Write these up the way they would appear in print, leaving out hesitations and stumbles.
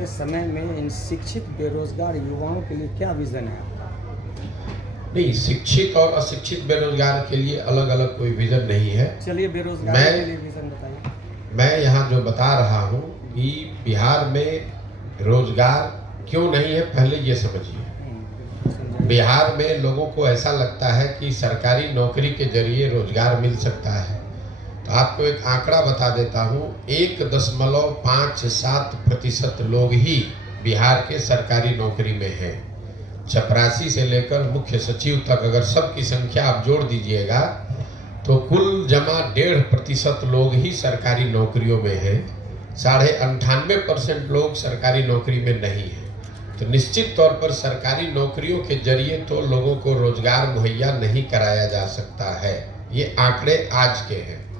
वाले समय में इन शिक्षित बेरोजगार युवाओं के लिए क्या विजन है आपका? नहीं, शिक्षित और अशिक्षित बेरोजगार के लिए अलग अलग कोई विजन नहीं है। चलिए बेरोजगार मैं- के लिए विजन बताइए। मैं यहाँ जो बता रहा हूँ कि बिहार में रोजगार क्यों नहीं है, पहले ये समझिए। समझाइए। बिहार में लोगों को ऐसा लगता है कि सरकारी नौकरी के जरिए रोजगार मिल सकता है। तो आपको एक आंकड़ा बता देता हूँ, 1.57% लोग ही बिहार के सरकारी नौकरी में हैं। चपरासी से लेकर मुख्य सचिव तक अगर सबकी संख्या आप जोड़ दीजिएगा तो कुल जमा 1.5% लोग ही सरकारी नौकरियों में हैं। 98.5% लोग सरकारी नौकरी में नहीं हैं। तो निश्चित तौर पर सरकारी नौकरियों के जरिए तो लोगों को रोजगार मुहैया नहीं कराया जा सकता है। ये आंकड़े आज के हैं।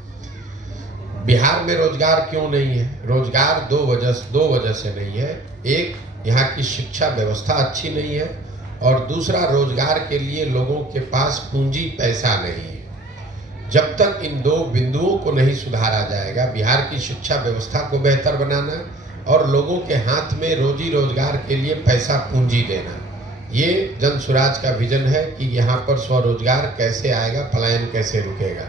बिहार में रोजगार क्यों नहीं है? रोजगार दो वजह से नहीं है। एक, यहाँ की शिक्षा व्यवस्था अच्छी नहीं है, और दूसरा, रोजगार के लिए लोगों के पास पूंजी पैसा नहीं है। जब तक इन दो बिंदुओं को नहीं सुधारा जाएगा, बिहार की शिक्षा व्यवस्था को बेहतर बनाना और लोगों के हाथ में रोजी रोजगार के लिए पैसा पूंजी देना, ये जन स्वराज का विजन है कि यहाँ पर स्वरोजगार कैसे आएगा, पलायन कैसे रुकेगा।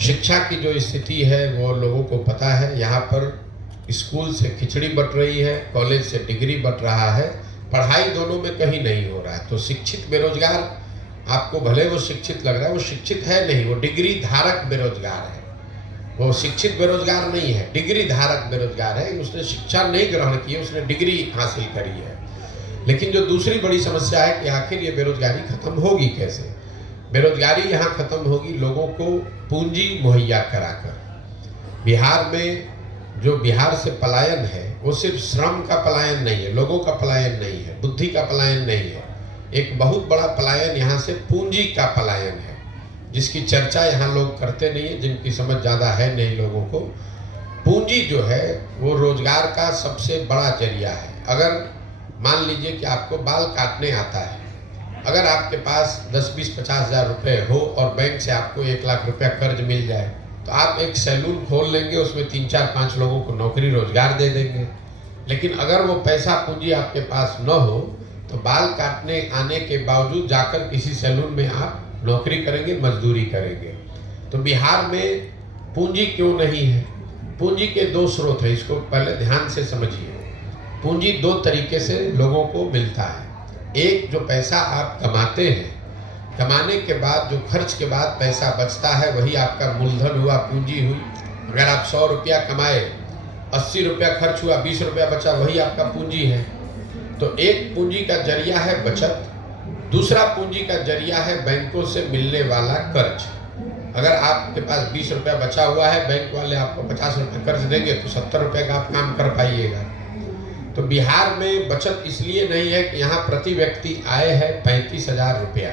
शिक्षा की जो स्थिति है वो लोगों को पता है। यहाँ पर स्कूल से खिचड़ी बट रही है, कॉलेज से डिग्री बट रहा है, पढ़ाई दोनों में कहीं नहीं हो रहा है। तो शिक्षित बेरोजगार, आपको भले वो शिक्षित लग रहा है, वो शिक्षित है नहीं, वो डिग्री धारक बेरोजगार है। वो शिक्षित बेरोजगार नहीं है, डिग्री धारक बेरोजगार है। उसने शिक्षा नहीं ग्रहण की है, उसने डिग्री हासिल करी है। लेकिन जो दूसरी बड़ी समस्या है कि आखिर ये बेरोजगारी खत्म होगी कैसे? बेरोजगारी यहाँ खत्म होगी लोगों को पूंजी मुहैया कराकर। बिहार में जो बिहार से पलायन है वो सिर्फ श्रम का पलायन नहीं है, लोगों का पलायन नहीं है, बुद्धि का पलायन नहीं है। एक बहुत बड़ा पलायन यहाँ से पूंजी का पलायन है, जिसकी चर्चा यहाँ लोग करते नहीं है, जिनकी समझ ज़्यादा है नहीं लोगों को। पूंजी जो है वो रोजगार का सबसे बड़ा जरिया है। अगर मान लीजिए कि आपको बाल काटने आता है, अगर आपके पास 10, 20, 50 हज़ार रुपये हो और बैंक से आपको 1 लाख रुपया कर्ज मिल जाए, तो आप एक सैलून खोल लेंगे, उसमें 3, 4, 5 लोगों को नौकरी रोजगार दे देंगे। लेकिन अगर वो पैसा पूंजी आपके पास न हो तो बाल काटने आने के बावजूद जाकर किसी सैलून में आप नौकरी करेंगे, मजदूरी करेंगे। तो बिहार में पूंजी क्यों नहीं है? पूंजी के दो स्रोत हैं, इसको पहले ध्यान से समझिए। पूंजी दो तरीके से लोगों को मिलता है। एक, जो पैसा आप कमाते हैं, कमाने के बाद जो खर्च के बाद पैसा बचता है वही आपका मूलधन हुआ, पूंजी हुई। अगर आप 100 रुपया कमाए, 80 रुपया खर्च हुआ, 20 रुपया बचा, वही आपका पूंजी है। तो एक पूंजी का जरिया है बचत, दूसरा पूंजी का जरिया है बैंकों से मिलने वाला कर्ज। अगर आपके पास 20 रुपया बचा हुआ है, बैंक वाले आपको 50 रुपये कर्ज देंगे तो 70 रुपये का आप काम कर पाइएगा। तो बिहार में बचत इसलिए नहीं है कि यहाँ प्रति व्यक्ति आय है 35,000 रुपया।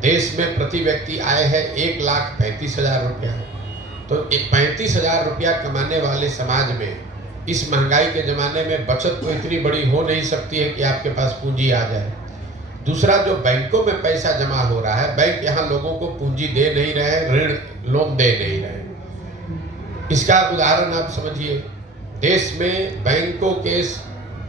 देश में प्रति व्यक्ति आय है 1,35,000 रुपया। तो 35,000 रुपया कमाने वाले समाज में इस महंगाई के ज़माने में बचत तो इतनी बड़ी हो नहीं सकती है कि आपके पास पूंजी आ जाए। दूसरा, जो बैंकों में पैसा जमा हो रहा है, बैंक यहाँ लोगों को पूंजी दे नहीं रहे, ऋण लोन दे नहीं रहे। इसका उदाहरण आप समझिए। देश में बैंकों के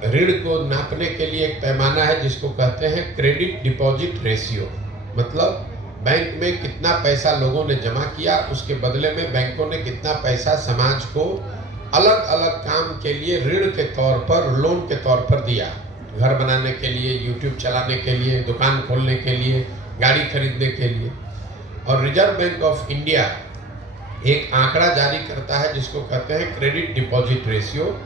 ऋण को नापने के लिए एक पैमाना है जिसको कहते हैं क्रेडिट डिपॉजिट रेशियो। मतलब बैंक में कितना पैसा लोगों ने जमा किया, उसके बदले में बैंकों ने कितना पैसा समाज को अलग अलग काम के लिए ऋण के तौर पर, लोन के तौर पर दिया। घर बनाने के लिए, यूट्यूब चलाने के लिए, दुकान खोलने के लिए, गाड़ी खरीदने के लिए। और रिजर्व बैंक ऑफ इंडिया एक आंकड़ा जारी करता है जिसको कहते हैं क्रेडिट डिपॉजिट रेशियो।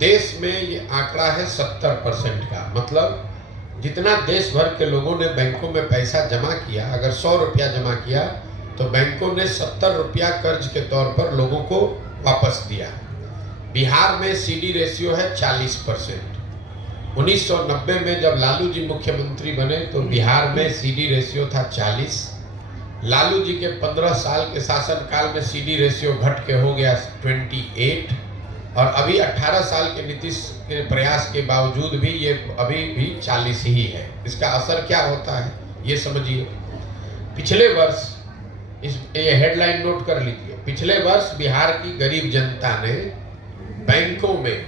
देश में ये आंकड़ा है 70% का। मतलब जितना देश भर के लोगों ने बैंकों में पैसा जमा किया, अगर 100 रुपया जमा किया तो बैंकों ने 70 रुपया कर्ज के तौर पर लोगों को वापस दिया। बिहार में सीडी रेशियो है 40%। 1990 में जब लालू जी मुख्यमंत्री बने तो बिहार में सीडी रेशियो था 40। लालू जी के 15 साल के शासनकाल में सीडी रेशियो घट के हो गया 28। और अभी 18 साल के नीतीश के प्रयास के बावजूद भी ये अभी भी 40 ही है। इसका असर क्या होता है ये समझिए। पिछले वर्ष, ये हेडलाइन नोट कर लीजिए, पिछले वर्ष बिहार की गरीब जनता ने बैंकों में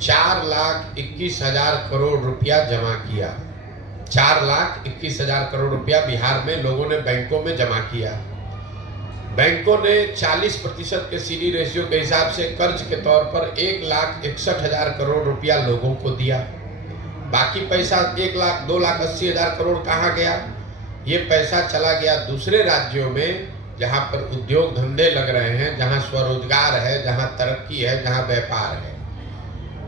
4,21,000 करोड़ रुपया जमा किया। 4,21,000 करोड़ रुपया बिहार में लोगों ने बैंकों में जमा किया। बैंकों ने 40% के सीडी रेशियो के हिसाब से कर्ज के तौर पर 1,61,000 करोड़ रुपया लोगों को दिया। बाकी पैसा 1,02,80,000 करोड़ कहाँ गया? ये पैसा चला गया दूसरे राज्यों में जहाँ पर उद्योग धंधे लग रहे हैं, जहाँ स्वरोजगार है, जहाँ तरक्की है, जहाँ व्यापार है।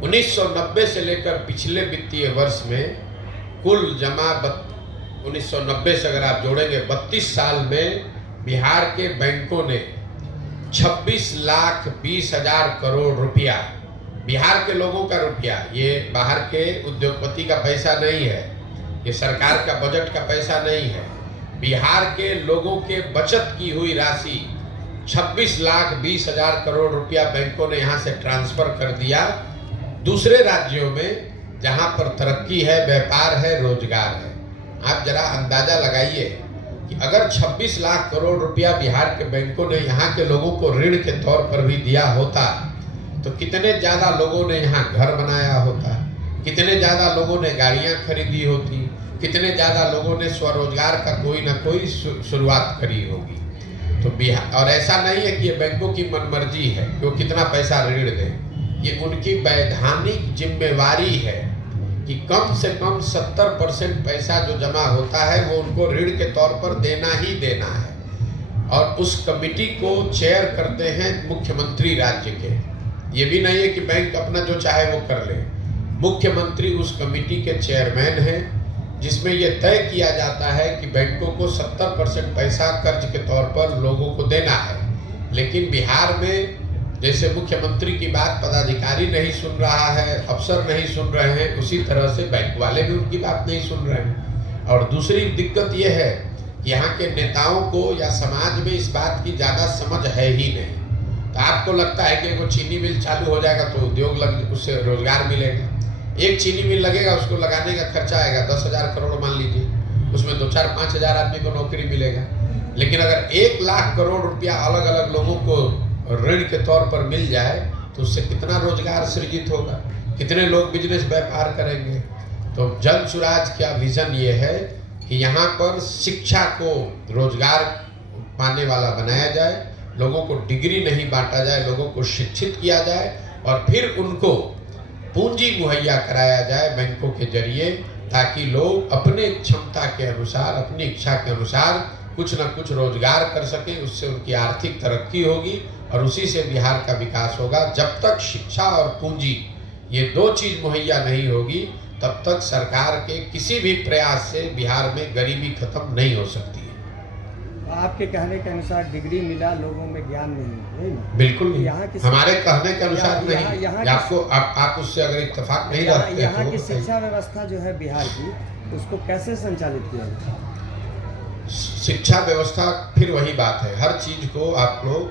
1990 से लेकर पिछले वित्तीय वर्ष में कुल जमा 1990 से अगर आप जोड़ेंगे 32 साल में बिहार के बैंकों ने 26,20,000 करोड़ रुपया, बिहार के लोगों का रुपया, ये बाहर के उद्योगपति का पैसा नहीं है, ये सरकार का बजट का पैसा नहीं है, बिहार के लोगों के बचत की हुई राशि 26,20,000 करोड़ रुपया बैंकों ने यहाँ से ट्रांसफर कर दिया दूसरे राज्यों में जहाँ पर तरक्की है, व्यापार है, रोजगार है। आप जरा अंदाजा लगाइए कि अगर 26 लाख करोड़ रुपया बिहार के बैंकों ने यहाँ के लोगों को ऋण के तौर पर भी दिया होता तो कितने ज़्यादा लोगों ने यहाँ घर बनाया होता, कितने ज़्यादा लोगों ने गाड़ियाँ खरीदी होती, कितने ज़्यादा लोगों ने स्वरोजगार का कोई ना कोई शुरुआत करी होगी। तो बिहार, और ऐसा नहीं है कि ये बैंकों की मनमर्जी है कि वो कितना पैसा ऋण दें, ये उनकी वैधानिक जिम्मेवारी है कि कम से कम 70% पैसा जो जमा होता है वो उनको ऋण के तौर पर देना ही देना है। और उस कमिटी को चेयर करते हैं मुख्यमंत्री राज्य के। ये भी नहीं है कि बैंक अपना जो चाहे वो कर ले, मुख्यमंत्री उस कमिटी के चेयरमैन हैं, जिसमें यह तय किया जाता है कि बैंकों को 70% पैसा कर्ज के तौर पर लोगों को देना है। लेकिन बिहार में जैसे मुख्यमंत्री की बात पदाधिकारी नहीं सुन रहा है, अफसर नहीं सुन रहे हैं, उसी तरह से बैंक वाले भी उनकी बात नहीं सुन रहे हैं। और दूसरी दिक्कत यह है कि यहाँ के नेताओं को या समाज में इस बात की ज़्यादा समझ है ही नहीं। तो आपको लगता है कि वो चीनी मिल चालू हो जाएगा तो उद्योग लग, उससे रोजगार मिलेगा। एक चीनी मिल लगेगा, उसको लगाने का खर्चा आएगा 10,000 करोड़ मान लीजिए, उसमें 2-4-5,000 आदमी को नौकरी मिलेगा। लेकिन अगर 1 लाख करोड़ रुपया अलग अलग लोगों को ऋण के तौर पर मिल जाए तो उससे कितना रोजगार सृजित होगा, कितने लोग बिजनेस व्यापार करेंगे। तो जन सुराज का विजन ये है कि यहाँ पर शिक्षा को रोजगार पाने वाला बनाया जाए, लोगों को डिग्री नहीं बांटा जाए, लोगों को शिक्षित किया जाए और फिर उनको पूंजी मुहैया कराया जाए बैंकों के जरिए, ताकि लोग अपने क्षमता के अनुसार, अपनी इच्छा के अनुसार कुछ न कुछ रोजगार कर सकें। उससे उनकी आर्थिक तरक्की होगी और उसी से बिहार का विकास होगा। जब तक शिक्षा और पूंजी ये 2 चीज मुहैया नहीं होगी तब तक सरकार के किसी भी प्रयास से बिहार में गरीबी खत्म नहीं हो सकती है। आपके कहने के अनुसार डिग्री मिला, लोगों में ज्ञान नहीं है। बिल्कुल नहीं, यहाँ की हमारे कहने के अनुसार नहीं। यहाँ आपको आप उससे अगर इत्तेफाक नहीं रखते यहाँ की शिक्षा व्यवस्था जो है बिहार की, उसको कैसे संचालित किया जाए? शिक्षा व्यवस्था फिर वही बात है, हर चीज को आप लोग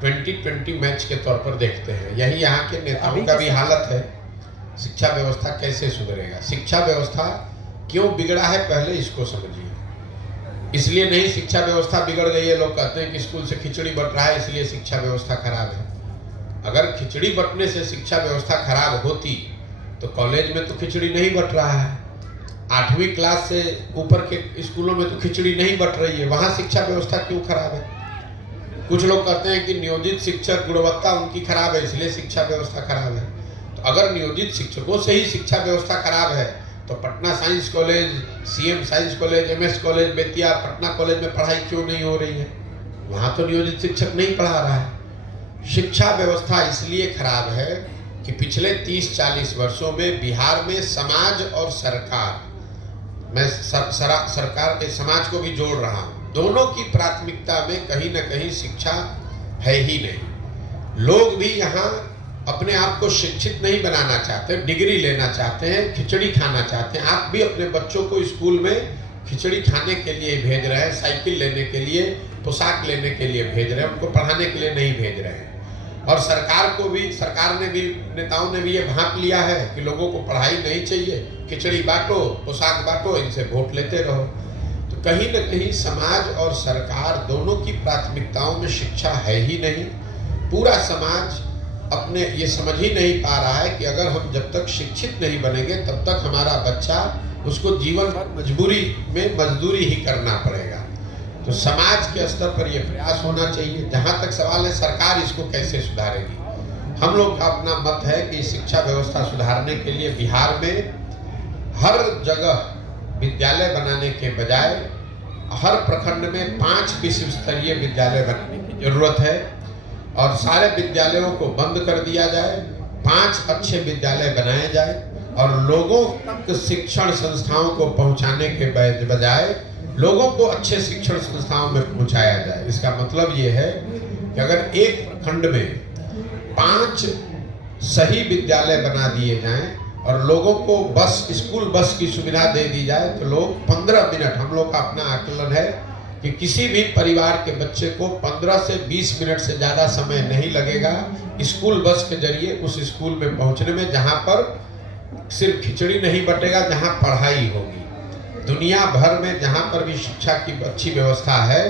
2020 मैच के तौर पर देखते हैं। यही यहाँ के नेताओं का भी हालत है। शिक्षा व्यवस्था कैसे सुधरेगा, शिक्षा व्यवस्था क्यों बिगड़ा है पहले इसको समझिए। इसलिए नहीं शिक्षा व्यवस्था बिगड़ गई है, लोग कहते हैं कि स्कूल से खिचड़ी बट रहा है इसलिए शिक्षा व्यवस्था खराब है। अगर खिचड़ी बटने से शिक्षा व्यवस्था खराब होती तो कॉलेज में तो खिचड़ी नहीं बट रहा है, 8वीं क्लास से ऊपर के स्कूलों में तो खिचड़ी नहीं बट रही है, वहाँ शिक्षा व्यवस्था क्यों खराब है? कुछ लोग कहते हैं कि नियोजित शिक्षक गुणवत्ता उनकी खराब है इसलिए शिक्षा व्यवस्था खराब है। तो अगर नियोजित शिक्षकों से ही शिक्षा व्यवस्था खराब है तो Patna science college, CM science college, MS college, Bettiah, Patna college में पढ़ाई क्यों नहीं हो रही है? वहाँ तो नियोजित शिक्षक नहीं पढ़ा रहा है। शिक्षा व्यवस्था इसलिए खराब है कि पिछले 30-40 वर्षों में बिहार में समाज और सरकार, मैं सरकार के समाज को भी जोड़ रहा हूँ, दोनों की प्राथमिकता में कहीं ना कहीं शिक्षा है ही नहीं। लोग भी यहाँ अपने आप को शिक्षित नहीं बनाना चाहते, डिग्री लेना चाहते हैं, खिचड़ी खाना चाहते हैं। आप भी अपने बच्चों को स्कूल में खिचड़ी खाने के लिए भेज रहे हैं, साइकिल लेने के लिए, पोशाक लेने के लिए भेज रहे हैं, उनको पढ़ाने के लिए नहीं भेज रहे हैं। और सरकार ने भी, नेताओं ने भी ये भांप लिया है कि लोगों को पढ़ाई नहीं चाहिए, खिचड़ी बांटो, पोशाक बांटो, इनसे वोट लेते रहो। तो कहीं न कहीं समाज और सरकार दोनों की प्राथमिकताओं में शिक्षा है ही नहीं। पूरा समाज अपने ये समझ ही नहीं पा रहा है कि अगर हम जब तक शिक्षित नहीं बनेंगे तब तक हमारा बच्चा, उसको जीवन भर मजबूरी में मजदूरी ही करना पड़ेगा। तो समाज के स्तर पर यह प्रयास होना चाहिए। जहाँ तक सवाल है सरकार इसको कैसे सुधारेगी, हम लोग का अपना मत है कि शिक्षा व्यवस्था सुधारने के लिए बिहार में हर जगह विद्यालय बनाने के बजाय हर प्रखंड में 5 विश्व स्तरीय विद्यालय बनाने की जरूरत है और सारे विद्यालयों को बंद कर दिया जाए, 5 अच्छे विद्यालय बनाए जाए और लोगों तक शिक्षण संस्थाओं को पहुंचाने के बजाय लोगों को अच्छे शिक्षण संस्थाओं में पहुंचाया जाए। इसका मतलब ये है कि अगर एक प्रखंड में 5 सही विद्यालय बना दिए जाएं और लोगों को स्कूल बस की सुविधा दे दी जाए तो लोग 15 मिनट, हम लोग का अपना आकलन है कि किसी भी परिवार के बच्चे को 15 से 20 मिनट से ज़्यादा समय नहीं लगेगा स्कूल बस के जरिए उस स्कूल में पहुंचने में, जहां पर सिर्फ खिचड़ी नहीं बटेगा, जहां पढ़ाई होगी। दुनिया भर में जहां पर भी शिक्षा की अच्छी व्यवस्था है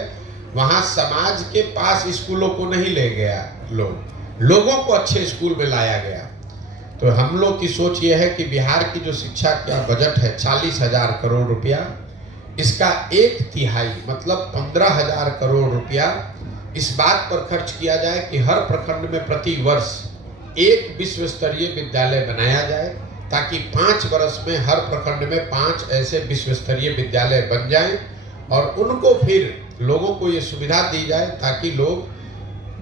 वहां समाज के पास स्कूलों को नहीं ले गया, लोगों को अच्छे स्कूल में लाया गया। तो हम लोग की सोच ये है कि बिहार की जो शिक्षा का बजट है 40,000 करोड़ रुपया, इसका 1/3 मतलब 15,000 करोड़ रुपया इस बात पर खर्च किया जाए कि हर प्रखंड में प्रति वर्ष एक विश्व स्तरीय विद्यालय बनाया जाए, ताकि 5 वर्ष में हर प्रखंड में 5 ऐसे विश्व स्तरीय विद्यालय बन जाएं और उनको फिर लोगों को ये सुविधा दी जाए ताकि लोग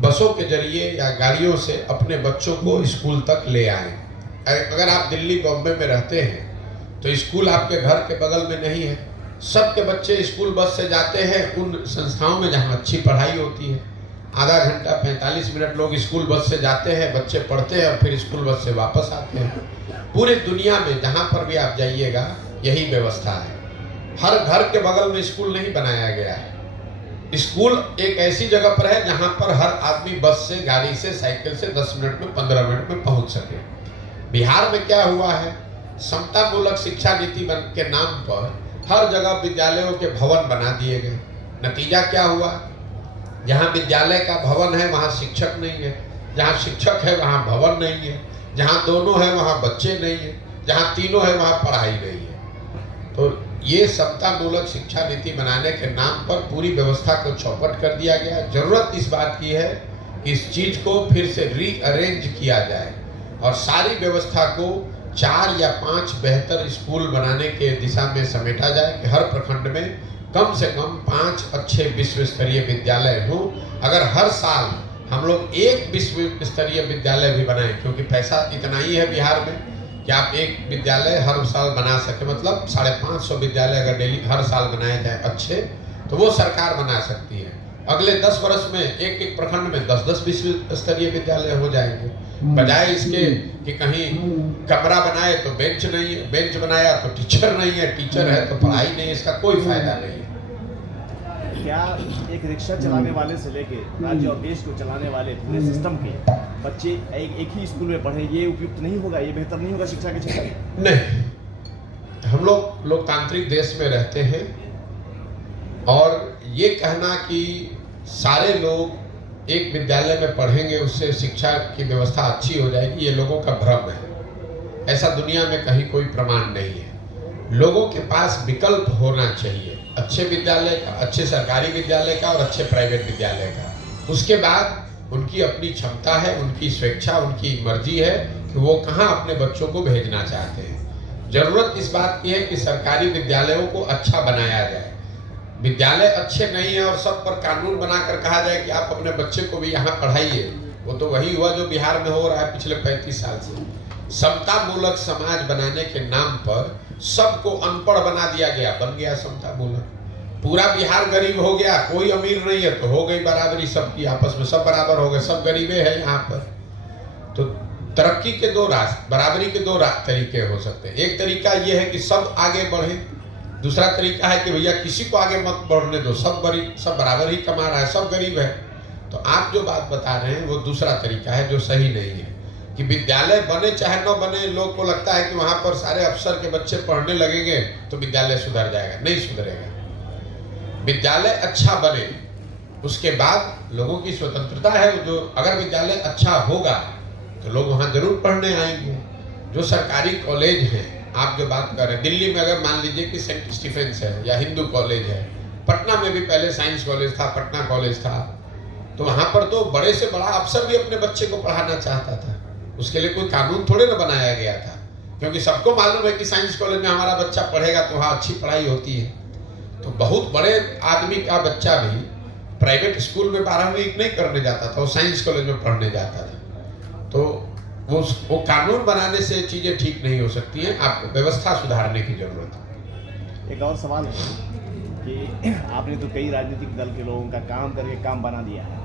बसों के जरिए या गाड़ियों से अपने बच्चों को स्कूल तक ले आएं। अगर आप दिल्ली बॉम्बे में रहते हैं तो स्कूल आपके घर के बगल में नहीं है, सबके बच्चे स्कूल बस से जाते हैं उन संस्थाओं में जहां अच्छी पढ़ाई होती है। आधा घंटा 45 मिनट लोग स्कूल बस से जाते हैं, बच्चे पढ़ते हैं और फिर स्कूल बस से वापस आते हैं। पूरी दुनिया में जहां पर भी आप जाइएगा यही व्यवस्था है। हर घर के बगल में स्कूल नहीं बनाया गया है। स्कूल एक ऐसी जगह पर है जहां पर हर आदमी बस से, गाड़ी से, साइकिल से 10 मिनट में, 15 मिनट में पहुंच सके। बिहार में क्या हुआ है, समता मूलक शिक्षा नीति के नाम पर हर जगह विद्यालयों के भवन बना दिए गए। नतीजा क्या हुआ, जहां विद्यालय का भवन है वहां शिक्षक नहीं है, जहां शिक्षक है वहां भवन नहीं है, जहां दोनों है वहां बच्चे नहीं है, जहां तीनों है वहां पढ़ाई नहीं है। तो ये समता मूलक शिक्षा नीति बनाने के नाम पर पूरी व्यवस्था को चौपट कर दिया गया। जरूरत इस बात की है कि इस चीज को फिर से रीअरेंज किया जाए और सारी व्यवस्था को 4 या 5 बेहतर स्कूल बनाने के दिशा में समेटा जाए कि हर प्रखंड में कम से कम 5 अच्छे विश्व स्तरीय विद्यालय हों। अगर हर साल हम लोग एक विश्व स्तरीय विद्यालय भी बनाएं, क्योंकि पैसा इतना ही है बिहार में कि आप एक विद्यालय हर साल बना सके, मतलब 550 विद्यालय अगर डेली हर साल बनाए जाए अच्छे, तो वो सरकार बना सकती है। अगले 10 वर्ष में एक प्रखंड में 10-10 विश्व स्तरीय विद्यालय हो जाएंगे, बजाय इसके कि कहीं कमरा बनाए तो बेंच नहीं है, बेंच बनाया तो टीचर नहीं है, टीचर है तो पढ़ाई नहीं है, इसका कोई फायदा नहीं है। क्या एक रिक्शा चलाने वाले से लेके राज्य और देश को चलाने वाले पूरे सिस्टम के बच्चे एक ही स्कूल में पढ़े, ये उपयुक्त नहीं होगा, ये बेहतर नहीं होगा शिक्षा के क्षेत्र में? नहीं, हम लोग लोकतांत्रिक देश में रहते हैं और ये कहना कि सारे लोग एक विद्यालय में पढ़ेंगे उससे शिक्षा की व्यवस्था अच्छी हो जाएगी, ये लोगों का भ्रम है। ऐसा दुनिया में कहीं कोई प्रमाण नहीं है। लोगों के पास विकल्प होना चाहिए, अच्छे विद्यालय का, अच्छे सरकारी विद्यालय का और अच्छे प्राइवेट विद्यालय का। उसके बाद उनकी अपनी क्षमता है, उनकी स्वेच्छा, उनकी मर्जी है कि वो कहाँ अपने बच्चों को भेजना चाहते हैं। जरूरत इस बात की है कि सरकारी विद्यालयों को अच्छा बनाया जाए। विद्यालय अच्छे नहीं है और सब पर कानून बनाकर कहा जाए कि आप अपने बच्चे को भी यहाँ पढ़ाइए, वो तो वही हुआ जो बिहार में हो रहा है पिछले 35 साल से। समता मूलक समाज बनाने के नाम पर सबको अनपढ़ बना दिया गया, बन गया समता मूलक। पूरा बिहार गरीब हो गया, कोई अमीर नहीं है तो हो गई बराबरी सबकी, आपस में सब बराबर हो गए, सब गरीबे हैं यहाँ पर। तो तरक्की के 2 रास्ते, बराबरी के 2 तरीके हो सकते हैं। एक तरीका यह है कि सब आगे बढ़े, दूसरा तरीका है कि भैया किसी को आगे मत बढ़ने दो, सब बराबर ही कमा रहा है, सब गरीब है। तो आप जो बात बता रहे हैं वो दूसरा तरीका है जो सही नहीं है कि विद्यालय बने चाहे न बने, लोग को लगता है कि वहां पर सारे अफसर के बच्चे पढ़ने लगेंगे तो विद्यालय सुधर जाएगा। नहीं सुधरेगा। विद्यालय अच्छा बने, उसके बाद लोगों की स्वतंत्रता है। जो अगर विद्यालय अच्छा होगा तो लोग वहाँ जरूर पढ़ने आएंगे। जो सरकारी कॉलेज हैं, आप जो बात कर रहे हैं, दिल्ली में अगर मान लीजिए कि सेंट स्टीफेंस है या हिंदू कॉलेज है, पटना में भी पहले साइंस कॉलेज था, पटना कॉलेज था, तो वहाँ पर तो बड़े से बड़ा अफसर भी अपने बच्चे को पढ़ाना चाहता था। उसके लिए कोई कानून थोड़े ना बनाया गया था, क्योंकि सबको मालूम है कि साइंस कॉलेज में हमारा बच्चा पढ़ेगा तो वहाँ अच्छी पढ़ाई होती है। तो बहुत बड़े आदमी का बच्चा भी प्राइवेट स्कूल में 12वीं नहीं करने जाता था, वो साइंस कॉलेज में पढ़ने जाता था। तो वो कानून बनाने से चीज़ें ठीक नहीं हो सकती हैं, आपको व्यवस्था सुधारने की जरूरत है। एक और सवाल है कि आपने तो कई राजनीतिक दल के लोगों का काम करके काम बना दिया है,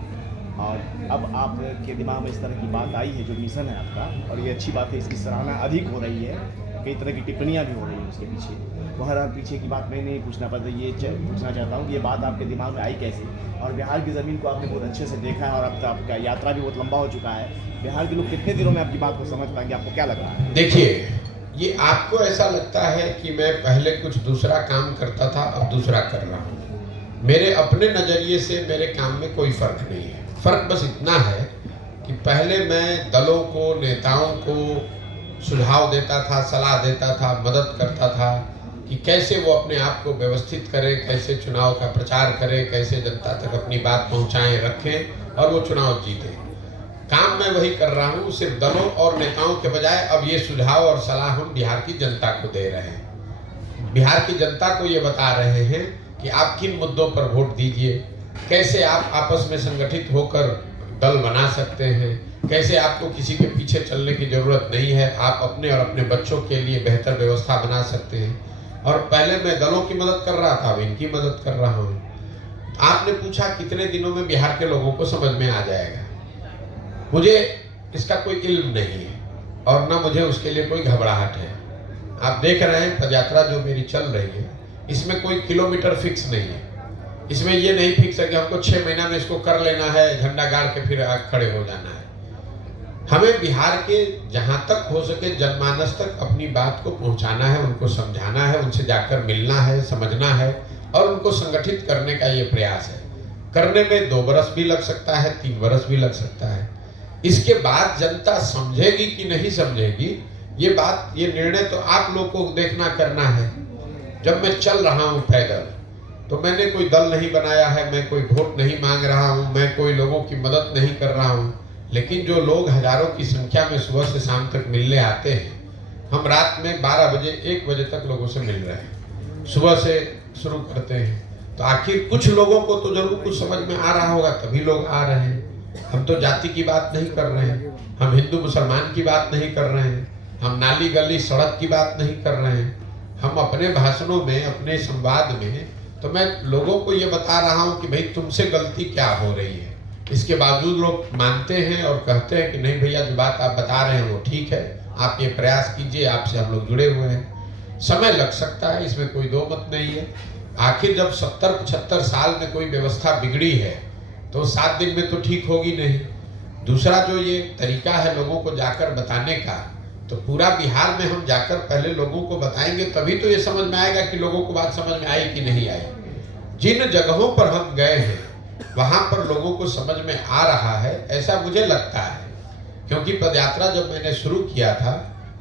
और अब आपके दिमाग में इस तरह की बात आई है, जो मिशन है आपका, और ये अच्छी बात है, इसकी सराहना अधिक हो रही है, कई तरह की टिप्पणियां भी हो रही हैं उसके पीछे। वो हर पीछे की बात मैं नहीं पूछना पड़ता, ये पूछना चाहता हूँ कि ये बात आपके दिमाग में आई कैसे, और बिहार की ज़मीन को आपने बहुत अच्छे से देखा है, और अब तो आपका यात्रा भी बहुत लंबा हो चुका है। बिहार के लोग कितने दिनों में आपकी बात को समझ पाएंगे, आपको क्या लग रहा है? देखिए, ये आपको ऐसा लगता है कि मैं पहले कुछ दूसरा काम करता था, अब दूसरा कर रहा हूँ। मेरे अपने नज़रिए से मेरे काम में कोई फर्क नहीं है। फर्क बस इतना है कि पहले मैं दलों को, नेताओं को सुझाव देता था, सलाह देता था, मदद करता था कि कैसे वो अपने आप को व्यवस्थित करें, कैसे चुनाव का प्रचार करें, कैसे जनता तक अपनी बात पहुंचाएं, रखें और वो चुनाव जीतें। काम मैं वही कर रहा हूँ, सिर्फ दलों और नेताओं के बजाय अब ये सुझाव और सलाह हम बिहार की जनता को दे रहे हैं। बिहार की जनता को ये बता रहे हैं कि आप किन मुद्दों पर वोट दीजिए, कैसे आप आपस में संगठित होकर दल बना सकते हैं, कैसे आपको किसी के पीछे चलने की जरूरत नहीं है, आप अपने और अपने बच्चों के लिए बेहतर व्यवस्था बना सकते हैं। और पहले मैं दलों की मदद कर रहा था, अब इनकी मदद कर रहा हूँ। आपने पूछा कितने दिनों में बिहार के लोगों को समझ में आ जाएगा। मुझे इसका कोई इल्म नहीं है और ना मुझे उसके लिए कोई घबराहट है। आप देख रहे हैं पदयात्रा जो मेरी चल रही है, इसमें कोई किलोमीटर फिक्स नहीं है। इसमें ये नहीं फिक्स है कि हमको 6 महीना में इसको कर लेना है, झंडा गाड़ के फिर खड़े हो जाना है। हमें बिहार के जहां तक हो सके जनमानस तक अपनी बात को पहुंचाना है, उनको समझाना है, उनसे जाकर मिलना है, समझना है और उनको संगठित करने का ये प्रयास है। करने में 2 बरस भी लग सकता है, 3 बरस भी लग सकता है। इसके बाद जनता समझेगी कि नहीं समझेगी, ये निर्णय तो आप लोग को देखना करना है। जब मैं चल रहा हूँ पैदल तो मैंने कोई दल नहीं बनाया है, मैं कोई वोट नहीं मांग रहा हूँ, मैं कोई लोगों की मदद नहीं कर रहा हूँ। लेकिन जो लोग हजारों की संख्या में सुबह से शाम तक मिलने आते हैं, हम रात में 12 बजे 1 बजे तक लोगों से मिल रहे हैं, सुबह से शुरू करते हैं। तो आखिर कुछ लोगों को तो जरूर कुछ समझ में आ रहा होगा, तभी लोग आ रहे हैं। हम तो जाति की बात नहीं कर रहे हैं, हम हिंदू मुसलमान की बात नहीं कर रहे हैं, हम नाली गली सड़क की बात नहीं कर रहे हैं। हम अपने भाषणों में, अपने संवाद में तो मैं लोगों को ये बता रहा हूँ कि भाई तुमसे गलती क्या हो रही है। इसके बावजूद लोग मानते हैं और कहते हैं कि नहीं भैया जो बात आप बता रहे हैं वो ठीक है, आप ये प्रयास कीजिए, आपसे हम लोग जुड़े हुए हैं। समय लग सकता है, इसमें कोई दो मत नहीं है। आखिर जब 70-75 साल में कोई व्यवस्था बिगड़ी है तो 7 दिन में तो ठीक होगी नहीं। दूसरा जो ये तरीका है लोगों को जाकर बताने का, तो पूरा बिहार में हम जाकर पहले लोगों को बताएंगे, तभी तो ये समझ में आएगा कि लोगों को बात समझ में आई कि नहीं आई। जिन जगहों पर हम गए हैं वहां पर लोगों को समझ में आ रहा है, ऐसा मुझे लगता है। क्योंकि पदयात्रा जब मैंने शुरू किया था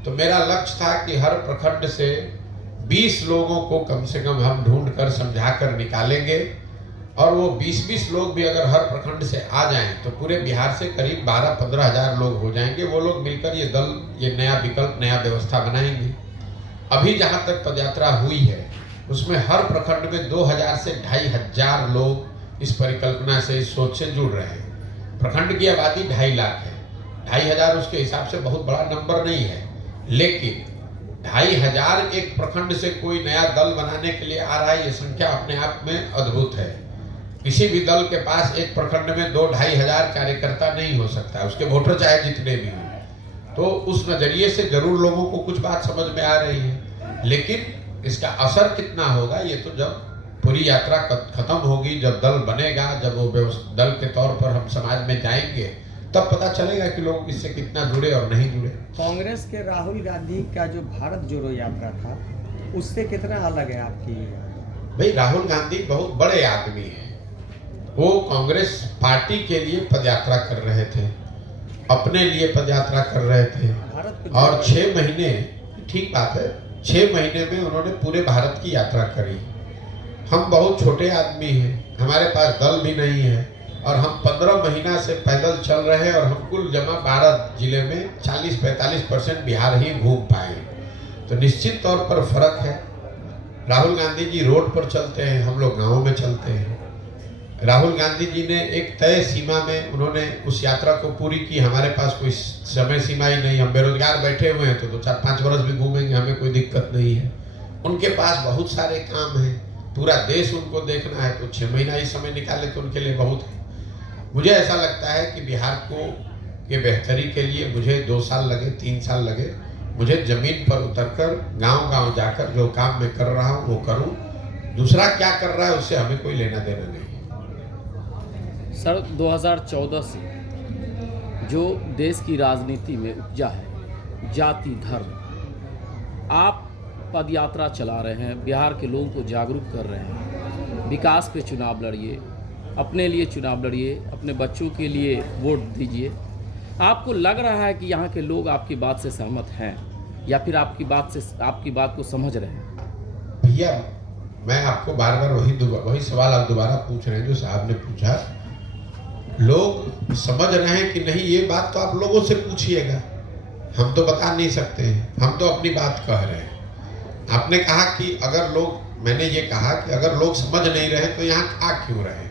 तो मेरा लक्ष्य था कि हर प्रखंड से 20 लोगों को कम से कम हम ढूंढ कर समझा कर निकालेंगे, और वो 20-20 लोग भी अगर हर प्रखंड से आ जाएं तो पूरे बिहार से करीब 12-15 हजार लोग हो जाएंगे। वो लोग मिलकर ये दल, ये नया विकल्प, नया व्यवस्था बनाएंगे। अभी जहां तक पदयात्रा हुई है उसमें हर प्रखंड में 2000 से 2500 लोग इस परिकल्पना से, इस सोच से जुड़ रहे हैं। प्रखंड की आबादी 2.5 लाख है, 2500 उसके हिसाब से बहुत बड़ा नंबर नहीं है, लेकिन 2500 एक प्रखंड से कोई नया दल बनाने के लिए आ रहा है, ये संख्या अपने आप में अद्भुत है। किसी भी दल के पास एक प्रखंड में 2-2500 कार्यकर्ता नहीं हो सकता, उसके वोटर चाहे जितने भी हों। तो उस नजरिए से जरूर लोगों को कुछ बात समझ में आ रही है, लेकिन इसका असर कितना होगा ये तो जब पूरी यात्रा खत्म होगी, जब दल बनेगा, जब वो दल के तौर पर हम समाज में जाएंगे, तब पता चलेगा कि लोग इससे कितना जुड़े और नहीं जुड़े। कांग्रेस के राहुल गांधी का जो भारत जोड़ो यात्रा था उससे कितना अलग है आपकी? भाई राहुल गांधी बहुत बड़े आदमी हैं, वो कांग्रेस पार्टी के लिए पदयात्रा कर रहे थे। अपने लिए पदयात्रा कर रहे थे भारत को और 6 महीने, ठीक बात है, 6 महीने में उन्होंने पूरे भारत की यात्रा करी। हम बहुत छोटे आदमी हैं, हमारे पास दल भी नहीं है और हम 15 महीना से पैदल चल रहे हैं और हम कुल जमा 12 जिले में 40-45% बिहार ही घूम पाए। तो निश्चित तौर पर फर्क है। राहुल गांधी जी रोड पर चलते हैं, हम लोग गाँव में चलते हैं। राहुल गांधी जी ने एक तय सीमा में उन्होंने उस यात्रा को पूरी की। हमारे पास कोई समय सीमा ही नहीं, हम बेरोजगार बैठे हुए हैं तो 2-4-5 वर्ष भी घूमेंगे, हमें कोई दिक्कत नहीं है। उनके पास बहुत सारे काम हैं, पूरा देश उनको देखना है, तो 6 महीना ही समय निकाले तो उनके लिए बहुत है। मुझे ऐसा लगता है कि बिहार को के बेहतरी के लिए मुझे 2 साल लगे, 3 साल लगे, मुझे जमीन पर उतरकर गांव-गांव जाकर जो काम मैं कर रहा हूं वो करूं। दूसरा क्या कर रहा है उससे हमें कोई लेना देना नहीं। सर, 2014 से जो देश की राजनीति में उपजा है जाति धर्म, आप पद यात्रा चला रहे हैं, बिहार के लोगों को जागरूक कर रहे हैं, विकास पे चुनाव लड़िए, अपने लिए चुनाव लड़िए, अपने बच्चों के लिए वोट दीजिए। आपको लग रहा है कि यहाँ के लोग आपकी बात से सहमत हैं या फिर आपकी बात को समझ रहे हैं? भैया, मैं आपको बार बार वही सवाल आप दोबारा पूछ रहे हैं जो साहब ने पूछा। लोग समझ रहे हैं कि नहीं, ये बात तो आप लोगों से पूछिएगा, हम तो बता नहीं सकते हैं, हम तो अपनी बात कह रहे हैं। आपने कहा कि अगर लोग, मैंने ये कहा कि अगर लोग समझ नहीं रहे तो यहाँ आ क्यों रहे?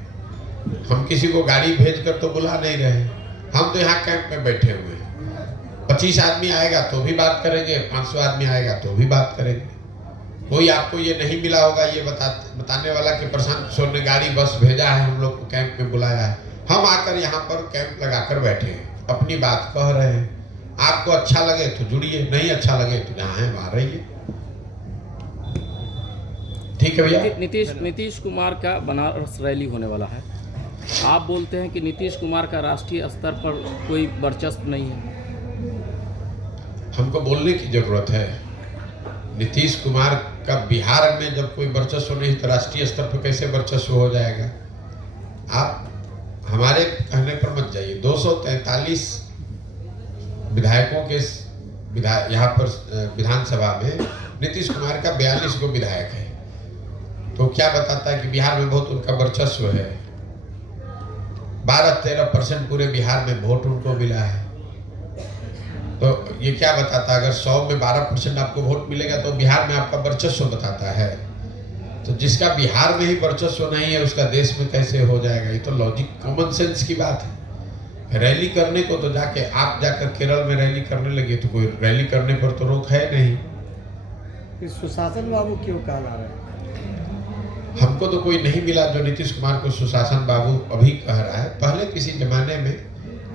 हम किसी को गाड़ी भेजकर तो बुला नहीं रहे, हम तो यहाँ कैंप में बैठे हुए हैं। 25 आदमी आएगा तो भी बात करेंगे, 500 आदमी आएगा तो भी बात करेंगे। कोई आपको ये नहीं मिला होगा ये बताने वाला कि प्रशांत किशोर ने गाड़ी बस भेजा है, हम लोग को कैंप में बुलाया है। हम आकर यहाँ पर कैंप लगाकर बैठे हैं, अपनी बात कह रहे हैं। आपको अच्छा लगे तो जुड़िए, नहीं अच्छा लगे तो जहाँ है वहाँ रहिए। ठीक है भैया। नीतीश कुमार का बनारस रैली होने वाला है, आप बोलते हैं कि नीतीश कुमार का राष्ट्रीय स्तर पर कोई वर्चस्व नहीं है। हमको बोलने की जरूरत है। नीतीश कुमार का बिहार में जब कोई वर्चस्व नहीं तो राष्ट्रीय स्तर पर कैसे वर्चस्व हो जाएगा? आप हमारे कहने पर मत जाइए। 243 विधायकों के यहाँ पर विधानसभा में नीतीश कुमार का 42 गो विधायक है, तो क्या बताता है कि बिहार में बहुत उनका वर्चस्व है। 12-13% पूरे बिहार में वोट उनको मिला है, तो ये क्या बताता है? अगर 100 में 12% आपको वोट मिलेगा तो बिहार में आपका वर्चस्व बताता है। तो जिसका बिहार में ही वर्चस्व नहीं है उसका देश में कैसे हो जाएगा? ये तो लॉजिक, कॉमन सेंस की बात है। रैली करने को तो आप जाकर केरल में रैली करने लगे तो कोई रैली करने पर तो रोक है नहीं। फिर सुशासन बाबू क्यों कहला रहे हैं? हमको तो कोई नहीं मिला जो नीतीश कुमार को सुशासन बाबू अभी कह रहा है। पहले किसी जमाने में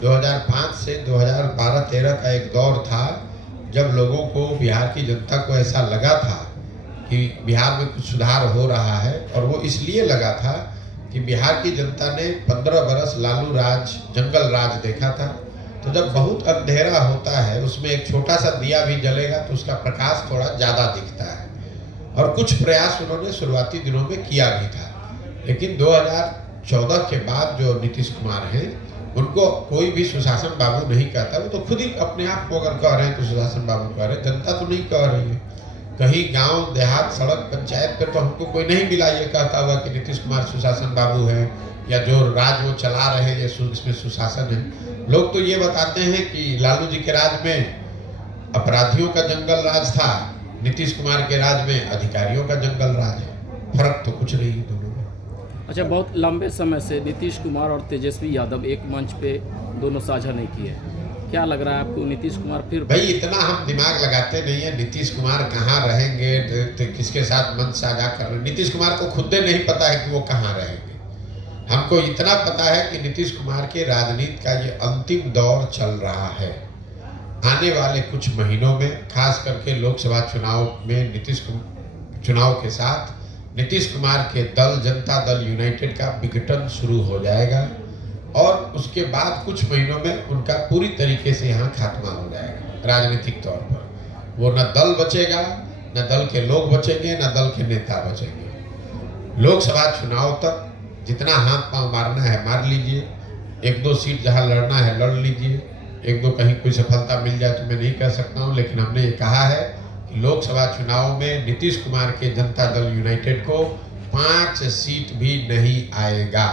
2005 से 2012-13 का एक दौर था जब लोगों को, बिहार की जनता को ऐसा लगा था कि बिहार में कुछ सुधार हो रहा है, और वो इसलिए लगा था कि बिहार की जनता ने 15 बरस लालू राज, जंगल राज देखा था। तो जब बहुत अंधेरा होता है उसमें एक छोटा सा दिया भी जलेगा तो उसका प्रकाश थोड़ा ज़्यादा दिखता है, और कुछ प्रयास उन्होंने शुरुआती दिनों में किया भी था। लेकिन 2014 के बाद जो नीतीश कुमार हैं उनको कोई भी सुशासन बाबू नहीं कहता। वो तो खुद ही अपने आप को अगर कह रहे हैं तो सुशासन बाबू कह रहे हैं, जनता तो नहीं कह रही है। कहीं गांव देहात, सड़क, पंचायत पर तो हमको कोई नहीं मिला ये कहता हुआ कि नीतीश कुमार सुशासन बाबू है या जो राज वो चला रहे हैं इसमें सुशासन है। लोग तो ये बताते हैं कि लालू जी के राज में अपराधियों का जंगल राज था, नीतीश कुमार के राज में अधिकारियों का जंगल राज है। फर्क तो कुछ नहीं है दोनों में। अच्छा, बहुत लंबे समय से नीतीश कुमार और तेजस्वी यादव एक मंच पे दोनों साझा नहीं किए, क्या लग रहा है आपको नीतीश कुमार फिर? भाई इतना हम दिमाग लगाते नहीं है नीतीश कुमार कहाँ रहेंगे, तो किसके साथ मंच साझा कर रहे हैं। नीतीश कुमार को खुद नहीं पता है कि वो कहाँ रहेंगे। हमको इतना पता है कि नीतीश कुमार के राजनीति का ये अंतिम दौर चल रहा है। आने वाले कुछ महीनों में, खास करके लोकसभा चुनाव में चुनाव के साथ नीतीश कुमार के दल, जनता दल यूनाइटेड का विघटन शुरू हो जाएगा, और उसके बाद कुछ महीनों में उनका पूरी तरीके से यहाँ खात्मा हो जाएगा राजनीतिक तौर पर। वो न दल बचेगा, न दल के लोग बचेंगे, न दल के नेता बचेंगे। लोकसभा चुनाव तक जितना हाथ पांव मारना है मार लीजिए, 1-2 सीट जहाँ लड़ना है लड़ लीजिए, एक दो कहीं कोई सफलता मिल जाए तो मैं नहीं कह सकता हूँ, लेकिन हमने ये कहा है कि लोकसभा चुनाव में नीतीश कुमार के जनता दल यूनाइटेड को 5 सीट भी नहीं आएगा।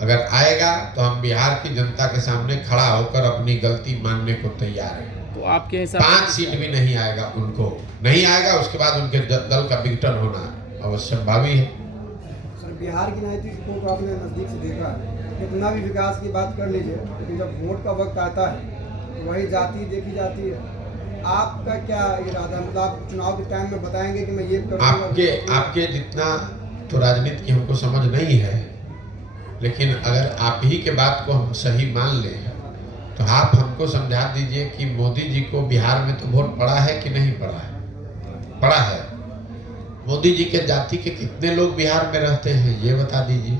अगर आएगा तो हम बिहार की जनता के सामने खड़ा होकर अपनी गलती मानने को तैयार हैं। तो आपके हिसाब 5 सीट भी नहीं आएगा, उनको नहीं आएगा, उसके बाद उनके दल का विघटन होना अवश्य भावी है। सर, बिहार की राजनीति को आपने नज़दीक से देखा है, कितना भी विकास की बात कर लीजिए, लेकिन जब वोट का वक्त आता है तो वही जाति देखी जाती है। आपका क्या इरादा, मतलब आप चुनाव के टाइम में बताएंगे कि मैं ये करूँगा? आपके जितना तो राजनीति की हमको समझ नहीं है, लेकिन अगर आप ही के बात को हम सही मान लें तो आप हमको समझा दीजिए कि मोदी जी को बिहार में तो वोट पड़ा है कि नहीं पड़ा है? पड़ा है। मोदी जी के जाति के कितने लोग बिहार में रहते हैं ये बता दीजिए।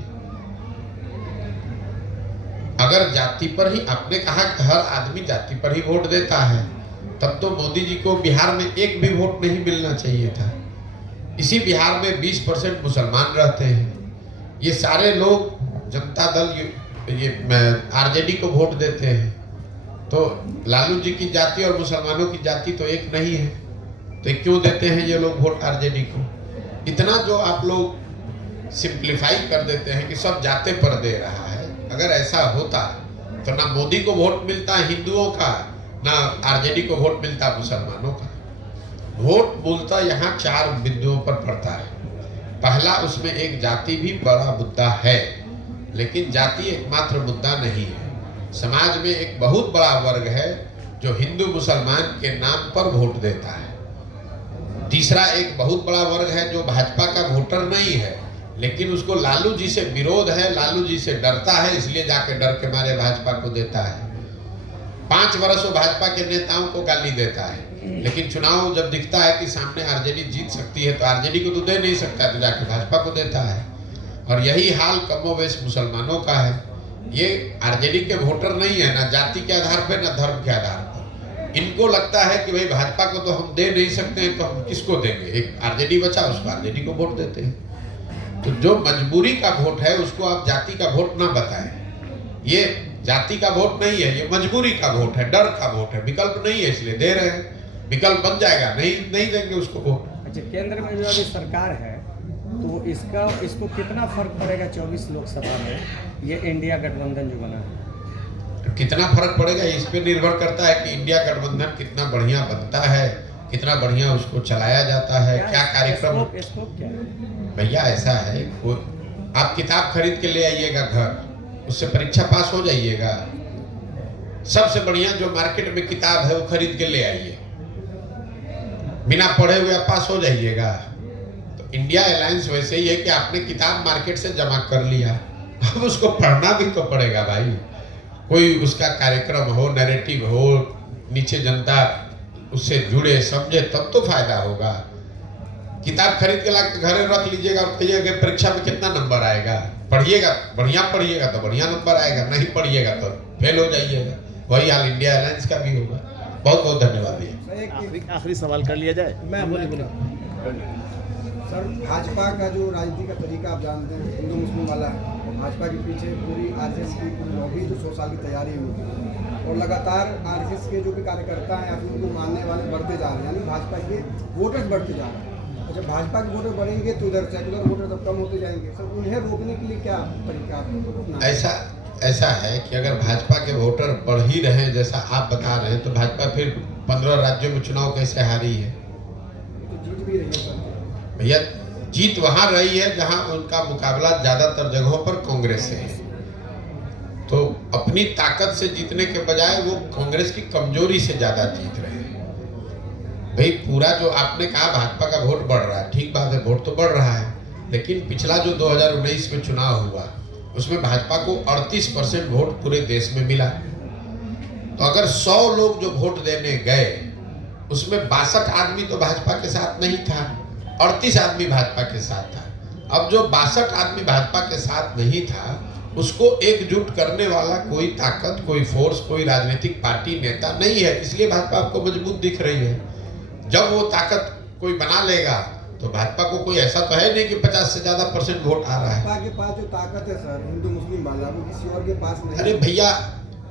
अगर जाति पर ही, आपने कहा कि हर आदमी जाति पर ही वोट देता है, तब तो मोदी जी को बिहार में एक भी वोट नहीं मिलना चाहिए था। इसी बिहार में 20% मुसलमान रहते हैं। ये सारे लोग जनता दल ये आरजेडी को वोट देते हैं, तो लालू जी की जाति और मुसलमानों की जाति तो एक नहीं है, तो क्यों देते हैं ये लोग वोट आरजेडी को? इतना जो आप लोग सिंप्लीफाई कर देते हैं कि सब जाते पर दे रहा है। अगर ऐसा होता तो ना मोदी को वोट मिलता हिंदुओं का, ना आरजेडी को वोट मिलता मुसलमानों का। वोट मूलतः यहाँ 4 बिंदुओं पर पड़ता है। पहला, उसमें एक जाति भी बड़ा मुद्दा है, लेकिन जाति एकमात्र मुद्दा नहीं है। समाज में एक बहुत बड़ा वर्ग है जो हिंदू मुसलमान के नाम पर वोट देता है। तीसरा, एक बहुत बड़ा वर्ग है जो भाजपा का वोटर नहीं है, लेकिन उसको लालू जी से विरोध है, लालू जी से डरता है, इसलिए जाके डर के मारे भाजपा को देता है। 5 वर्ष वो भाजपा के नेताओं को गाली देता है, लेकिन चुनाव जब दिखता है कि सामने आरजेडी जीत सकती है तो आरजेडी को तो दे नहीं सकता, तो जाके भाजपा को देता है। और यही हाल कमोवेश मुसलमानों का है। ये आरजेडी के वोटर नहीं है, ना जाति के आधार पर ना धर्म के आधार पर। इनको लगता है कि भाई भाजपा को तो हम दे नहीं सकते हैं, तो हम किसको देंगे? एक आरजेडी बचा, उसको आरजेडी को वोट देते हैं। तो जो मजबूरी का वोट है उसको आप जाति का वोट ना बताएं। ये जाति का वोट नहीं है, ये मजबूरी का वोट है, डर का वोट है, विकल्प नहीं है इसलिए दे रहे हैं। विकल्प बन जाएगा, नहीं देंगे उसको वोट। अच्छा, केंद्र में जो अभी सरकार है तो इसको कितना फर्क पड़ेगा 24 लोकसभा में, ये इंडिया गठबंधन जो बना है? कितना फर्क पड़ेगा इस पे निर्भर करता है कि इंडिया गठबंधन कितना बढ़िया बनता है, कितना बढ़िया उसको चलाया जाता है, क्या कार्यक्रम। स्कोप क्या है भैया? ऐसा है, आप किताब खरीद के ले आइएगा घर, उससे परीक्षा पास हो जाइएगा। सबसे बढ़िया जो मार्केट में किताब है वो खरीद के ले आइए, बिना पढ़े हुए आप पास हो जाइएगा। तो इंडिया अलायंस वैसे ही है कि आपने किताब मार्केट से जमा कर लिया, अब उसको पढ़ना भी तो पड़ेगा भाई। कोई उसका कार्यक्रम हो, नैरेटिव हो, नीचे जनता उससे जुड़े, समझे, तब तो फायदा होगा। किताब खरीद के ला के घर रख लीजिएगा और कहिएगा परीक्षा में कितना नंबर आएगा। पढ़िएगा, बढ़िया पढ़िएगा तो बढ़िया नंबर आएगा, नहीं पढ़िएगा तो फेल हो जाइएगा। वही हाल इंडिया अलायंस का भी होगा। बहुत बहुत धन्यवाद भैया। आखिरी सवाल कर लिया जाए। मैं सर, भाजपा का जो राजनीति का तरीका आप जानते हैं, हिंदू मुस्लिम वाला है, और भाजपा के पीछे पूरी आरएसएस की पूरी लॉबी जो 100 साल की तैयारी होगी, और लगातार आरएसएस के जो भी कार्यकर्ता हैं या फिर उनको मानने वाले बढ़ते जा रहे हैं, यानी भाजपा के वोटर्स बढ़ते जा रहे हैं। और जब भाजपा के वोटर बढ़ेंगे तो इधर सेकुलर वोटर सब कम होते जाएंगे। सर, उन्हें रोकने के लिए क्या तरीका आप? ऐसा है कि अगर भाजपा के वोटर बढ़ ही रहे जैसा आप बता रहे हैं, तो भाजपा फिर 15 राज्यों में चुनाव कैसे हारी है? तो जीत भी रही है सर। भैया, जीत वहां रही है जहां उनका मुकाबला ज्यादातर जगहों पर कांग्रेस से है। तो अपनी ताकत से जीतने के बजाय वो कांग्रेस की कमजोरी से ज्यादा जीत रहे हैं। भाई, पूरा जो आपने कहा भाजपा का वोट बढ़ रहा है, ठीक बात है, वोट तो बढ़ रहा है, लेकिन पिछला जो 2019 में चुनाव हुआ उसमें भाजपा को 38% वोट पूरे देश में मिला। तो अगर 100 लोग जो वोट देने गए उसमें 62 आदमी तो भाजपा के साथ नहीं था, 38 आदमी भाजपा के साथ था। अब जो 62 आदमी भाजपा के साथ नहीं था उसको एकजुट करने वाला कोई ताकत, कोई फोर्स, कोई राजनीतिक पार्टी, नेता नहीं है, इसलिए भाजपा आपको मजबूत दिख रही है। जब वो ताकत कोई बना लेगा तो भाजपा को कोई ऐसा तो है नहीं कि 50 से ज्यादा % वोट आ रहा है। भाजपा के पास जो ताकत है सर, हिंदू मुस्लिम वाला, वो किसी और के पास नहीं। अरे भैया,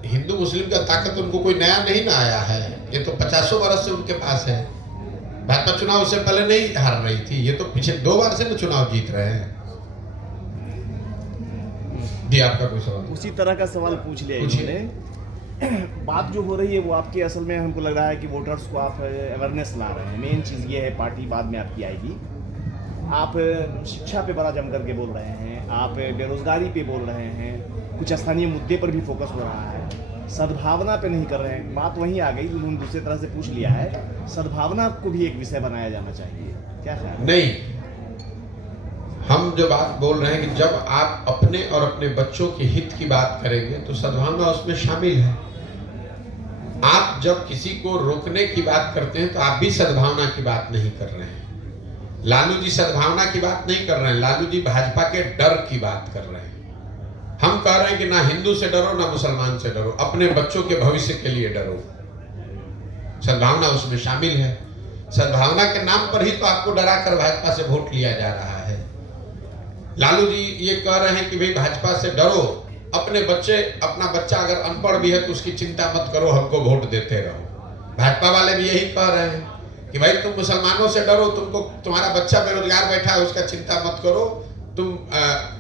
हिंदू मुस्लिम का ताकत उनको कोई नया नहीं ना आया है, ये तो 50 वर्ष से उनके पास है। भाजपा चुनाव से पहले नहीं हार रही थी, ये तो पिछले 2 बार से ना चुनाव जीत रहे हैं। जी आपका कोई सवाल? उसी तरह का सवाल पूछ लिया इन्होंने। बात जो हो रही है वो आपकी असल में हमको लग रहा है कि वोटर्स को आप अवेयरनेस ला रहे हैं। मेन चीज़ ये है, पार्टी बाद में आपकी आएगी। आप शिक्षा पे बड़ा जम करके बोल रहे हैं, आप बेरोजगारी पे बोल रहे हैं, कुछ स्थानीय मुद्दे पर भी फोकस हो रहा है, सद्भावना पे नहीं कर रहे हैं। बात वहीं आ गई, उन्होंने दूसरी तरह से पूछ लिया है, सद्भावना को भी एक विषय बनाया जाना चाहिए, क्या ख्याल है? नहीं, हम जो बात बोल रहे हैं कि जब आप अपने और अपने बच्चों के हित की बात करेंगे तो सद्भावना उसमें शामिल है। आप जब किसी को रोकने की बात करते हैं तो आप भी सद्भावना की बात नहीं कर रहे हैं। लालू जी सद्भावना की बात नहीं कर रहे हैं, लालू जी भाजपा के डर की बात कर रहे हैं। हम कह रहे हैं कि ना हिंदू से डरो ना मुसलमान से डरो, अपने बच्चों के भविष्य के लिए डरो। सद्भावना उसमें शामिल है। सद्भावना के नाम पर ही तो आपको डरा कर भाजपा से वोट लिया जा रहा है। लालू जी ये कह रहे हैं कि भाई भाजपा से डरो, अपने बच्चे, अपना बच्चा अगर अनपढ़ भी है तो उसकी चिंता मत करो, हमको वोट देते रहो। भाजपा वाले भी यही कह रहे हैं कि भाई तुम मुसलमानों से डरो, तुमको तुम्हारा बच्चा बेरोजगार बैठा है उसका चिंता मत करो, तुम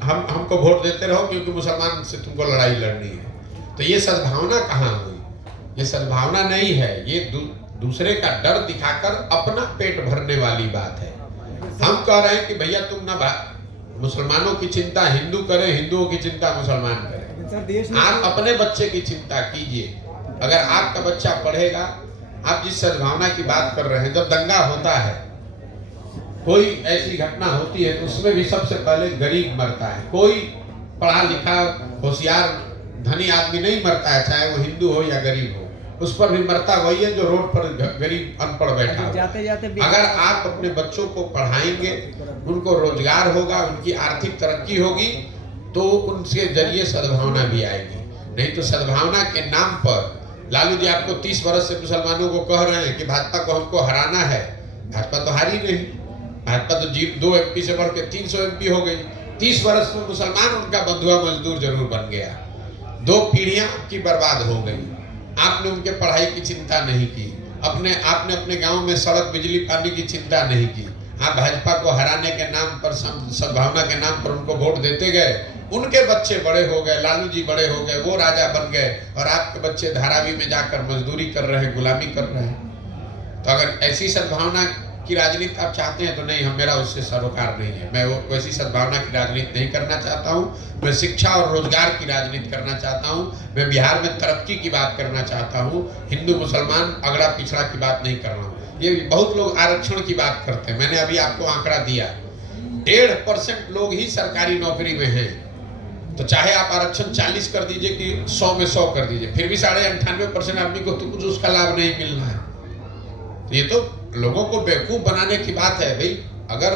हमको वोट देते रहो क्योंकि मुसलमान से तुमको लड़ाई लड़नी है। तो ये सद्भावना कहाँ हुई? ये सद्भावना नहीं है, ये दूसरे का डर दिखाकर अपना पेट भरने वाली बात है। हम कह रहे हैं कि भैया तुम ना मुसलमानों की चिंता हिंदू करें, हिंदुओं की चिंता मुसलमान करें। आप अपने बच्चे की चिंता कीजिए। अगर आपका बच्चा पढ़ेगा, आप जिस सद्भावना की बात कर रहे हैं, जब दंगा होता है, कोई ऐसी घटना होती है तो उसमें भी सबसे पहले गरीब मरता है। कोई पढ़ा लिखा होशियार धनी आदमी नहीं मरता है, चाहे वो हिंदू हो या गरीब हो, उस पर भी मरता वही है जो रोड पर गरीब अनपढ़ बैठा हो। जाते जाते अगर आप अपने बच्चों को पढ़ाएंगे, उनको रोजगार होगा, उनकी आर्थिक तरक्की होगी, तो उनके जरिए सद्भावना भी आएगी। नहीं तो सद्भावना के नाम पर लालू जी आपको 30 वर्ष से मुसलमानों को कह रहे हैं कि भाजपा को हमको हराना है। भाजपा तो हारी नहीं, भाजपा तो 2 MP से बढ़ के 300 MP हो गई। 30 वर्ष में मुसलमान उनका बंधुआ मजदूर जरूर बन गया। 2 पीढ़ियां आपकी बर्बाद हो गई। आपने उनके पढ़ाई की चिंता नहीं की, आपने अपने गांव में सड़क बिजली पानी की चिंता नहीं की। आप भाजपा को हराने के नाम पर, सद्भावना के नाम पर उनको वोट देते गए। उनके बच्चे बड़े हो गए, लालू जी बड़े हो गए, वो राजा बन गए, और आपके बच्चे धारावी में जाकर मजदूरी कर रहे हैं, गुलामी कर रहे हैं। तो अगर ऐसी सद्भावना की राजनीति आप चाहते हैं तो नहीं, मेरा उससे सरोकार नहीं है। मैं वो वैसी सद्भावना की राजनीति नहीं करना चाहता हूँ। मैं शिक्षा और रोजगार की राजनीति करना चाहता हूँ। मैं बिहार में तरक्की की बात करना चाहता हूँ। हिंदू मुसलमान अगड़ा पिछड़ा की बात नहीं कर रहा हूँ। ये बहुत लोग आरक्षण की बात करते हैं। मैंने अभी आपको आंकड़ा दिया, 1.5% लोग ही सरकारी नौकरी में हैं। तो चाहे आप आरक्षण 40 कर दीजिए कि 100 में 100 कर दीजिए, फिर भी 98.5% आदमी को तो कुछ उसका लाभ नहीं मिलना है। तो ये तो लोगों को बेवकूफ बनाने की बात है। भाई अगर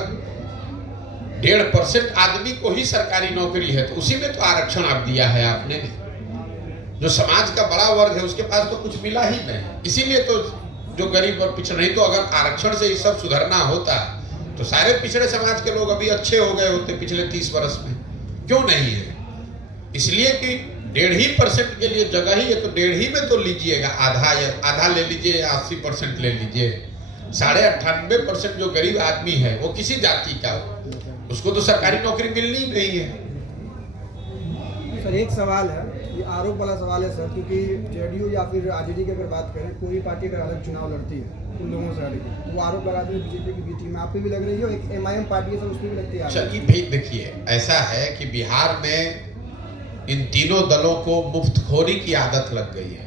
1.5% आदमी को ही सरकारी नौकरी है तो उसी में तो आरक्षण आप दिया है आपने। जो समाज का बड़ा वर्ग है उसके पास तो कुछ मिला ही नहीं, इसीलिए तो जो गरीब और पिछड़े। नहीं तो अगर आरक्षण से ये सब सुधरना होता तो सारे पिछड़े समाज के लोग अभी अच्छे हो गए होते पिछले 30 वर्ष में। क्यों नहीं है? इसलिए कि 1.5% के लिए जगह ही है, तो 1.5 में तो लीजिएगा, आधा ले लीजिए या 80% ले लीजिए। 98.5% जो गरीब आदमी है वो किसी जाति का हो, उसको तो सरकारी नौकरी मिलनी ही नहीं है। सर एक सवाल है, ये आरोप वाला सवाल है सर, क्योंकि जेडीयू या फिर आरजेडी की अगर बात करें, कोई पार्टी अगर अलग चुनाव लड़ती है उन लोगों से हटके, तो वो आरोप लगाते हैं बीजेपी की बी टीम में। आप पे भी लग रही है, एक MIM पार्टी है सर, उस पर भी लगती है। चलिए भाई देखिए, ऐसा है कि बिहार में इन तीनों दलों को मुफ्तखोरी की आदत लग गई है।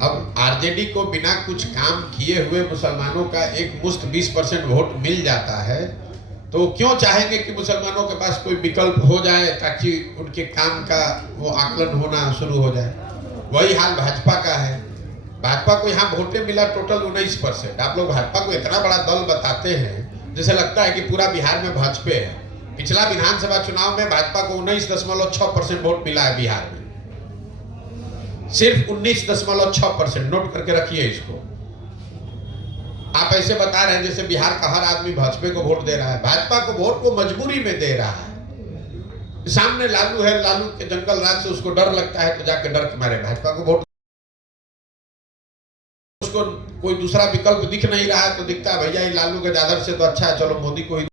अब आरजेडी को बिना कुछ काम किए हुए मुसलमानों का एक मुश्त 20% वोट मिल जाता है, तो क्यों चाहेंगे कि मुसलमानों के पास कोई विकल्प हो जाए ताकि उनके काम का वो आकलन होना शुरू हो जाए। वही हाल भाजपा का है। भाजपा को यहाँ वोटें मिला टोटल 19%। आप लोग भाजपा को इतना बड़ा दल बताते हैं जैसे लगता है कि पूरा बिहार में भाजपा है। पिछला विधानसभा चुनाव में भाजपा को 19.6% वोट मिला है बिहार में, सिर्फ 19.6%। नोट करके रखिए इसको। आप ऐसे बता रहे हैं जैसे बिहार का हर आदमी भाजपा को वोट दे रहा है। भाजपा को वोट वो मजबूरी में दे रहा है, सामने लालू है, लालू के जंगल राज से उसको डर लगता है तो जाके डर के मारे भाजपा को वोट, उसको कोई दूसरा विकल्प दिख नहीं रहा है तो दिखता है भैया ये लालू के आदर्श से तो अच्छा है चलो मोदी को ही